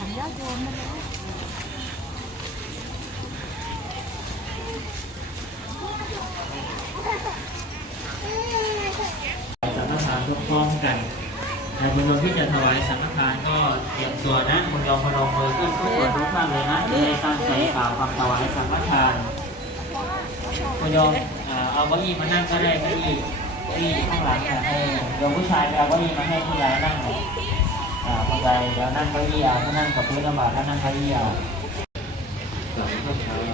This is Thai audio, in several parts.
โยนมาแล้วสังฆทานพร้อมๆกันแต่คุณโยมที่จะถวายสังฆทานก็เตรียมตัวนะคุณโยมพนมมือขึ้นทุกคนทุกท่านเลยนะจะได้ตั้งใจกล่าวคำถวายสังฆทานคุณโยมเอาเก้าอี้มานั่งก็ได้เก้าอี้เก้าอี้ข้างหลังนะให้โยมผู้ชายเอาเก้าอี้มาให้ผู้ใหญ่นั่งหน่อย อ่าผู้ใหญ่เดี๋ยวนั่งเก้าอี้เอาถ้านั่งกับพื้นลำบากก็นั่งเก้าอี้เอาสังฆทาน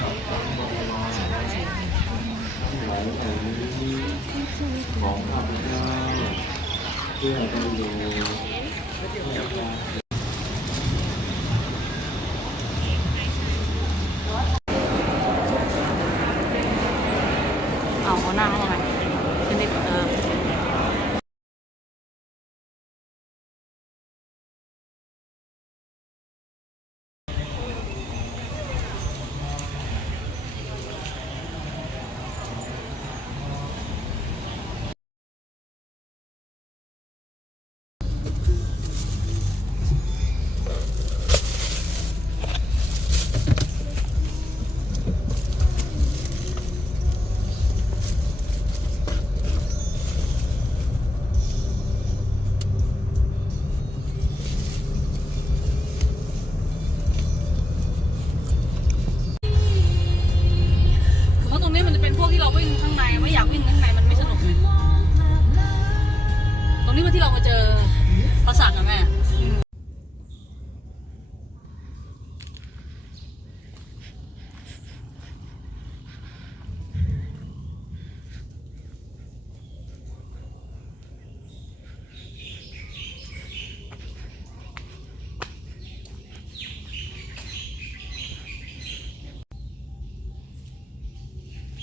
สัพพังบริวารทั้งหลายเหล่านี้ของข้าพเจ้าเพื่อประโยชน์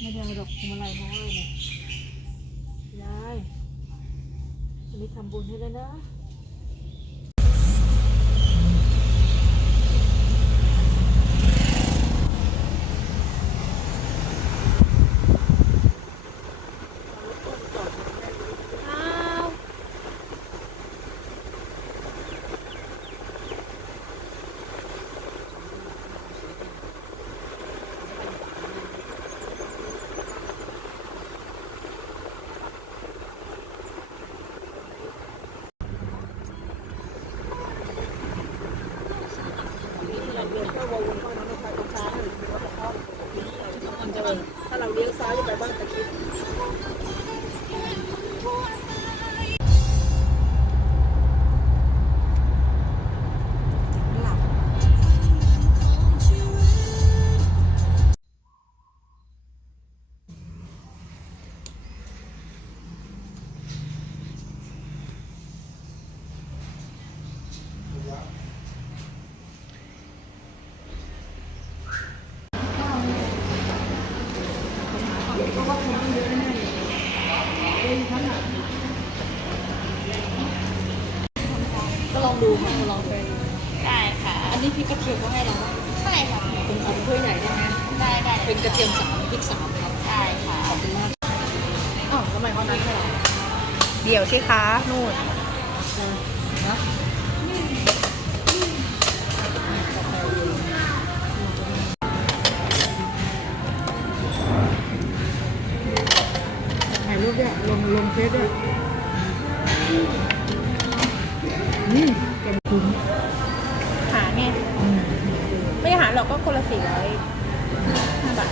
ไม่ได้ดอกทำอะไรมาให้เลยยายวันนี้ทำบุญให้แล้วนะ ดูค่ะลองไปได้ค่ะ อันนี้พริกกระเทียมก็ให้เราใช่ค่ะเป็นเอาถ้วยใหญ่ได้ไหมได้ได้เป็นกระเทียมสามพริกสามครับได้ค่ะขอบคุณมากอ้าวทำไมเขานัดให้เราเดี๋ยวสิคะนู่นนะถ่ายรูปด้วยลงลงเฟซด้วย อืมแกมคุ้มหาเนี่ยไม่หาหรอกก็คนละสี่ร้อยห้าบาท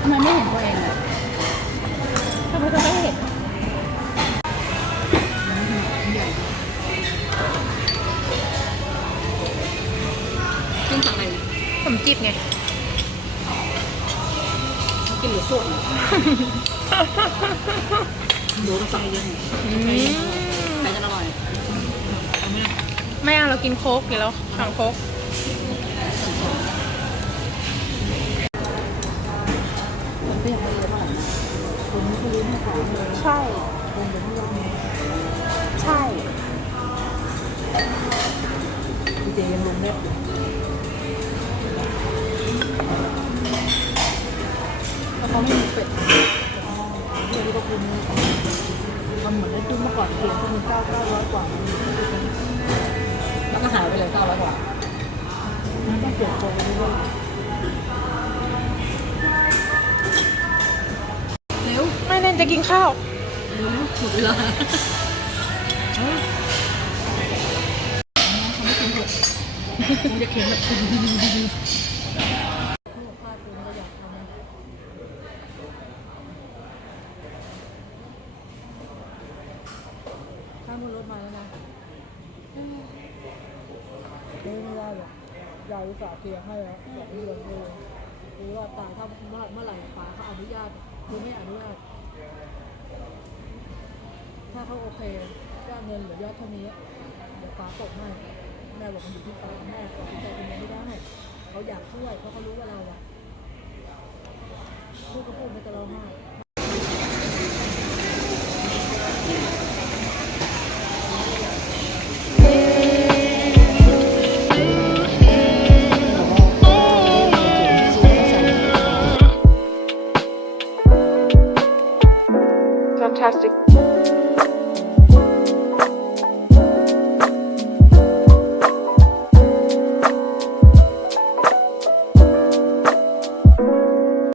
ทำไมไม่เห็นตัวเองอะทำไมจะไม่เห็นกินจากไหนผมจิบไงกินหรือ สดดูกาแฟเยอะอืมใครจะอร่อยเอาไหมไม่เอาเรากินโค้กเดี๋ยวเราสั่งโค้กใช่ใช่ดีเจยังลงเน็ตอยู่แล้วเขาไม่มีเป็ดเดี๋ยวนี้ เขาคืนนี้ทำเหมือนได้ตุ้มเมื่อก่อนเขียนคนหนึ่งเก้าเก้าร้อยกว่าแล้วก็หายไปเลยเก้าร้อยกว่ามันต้องเปลี่ยนโปรไปเรื่อยไม่เล่นจะกินข้าวเร็วหมดเวลาๆมันจะเข็นแบบพวกผ้าคุณก็อยากทำข้าม บนรถมาแล้วนะเอ้ยไม่ได้หรอกยายอุตส่าห์เคลียร์ให้แล้วสองเดือนเลยรู้ว่าตายถ้าเมื่อเมื่อไหร่ป๋าเขาอนุญาตหรือไม่อนุญาต ถ้าเขาโอเคก็เงินเหลือยอดเท่านี้เดี๋ยวป้าตกให้แม่บอกมันอยู่ที่ป้าแม่ตัดสินใจคนเดียวไม่ได้เขาอยากช่วยเพราะเขารู้ว่าเราอะพูดก็พูดไม่จะร้องไห้ fantastic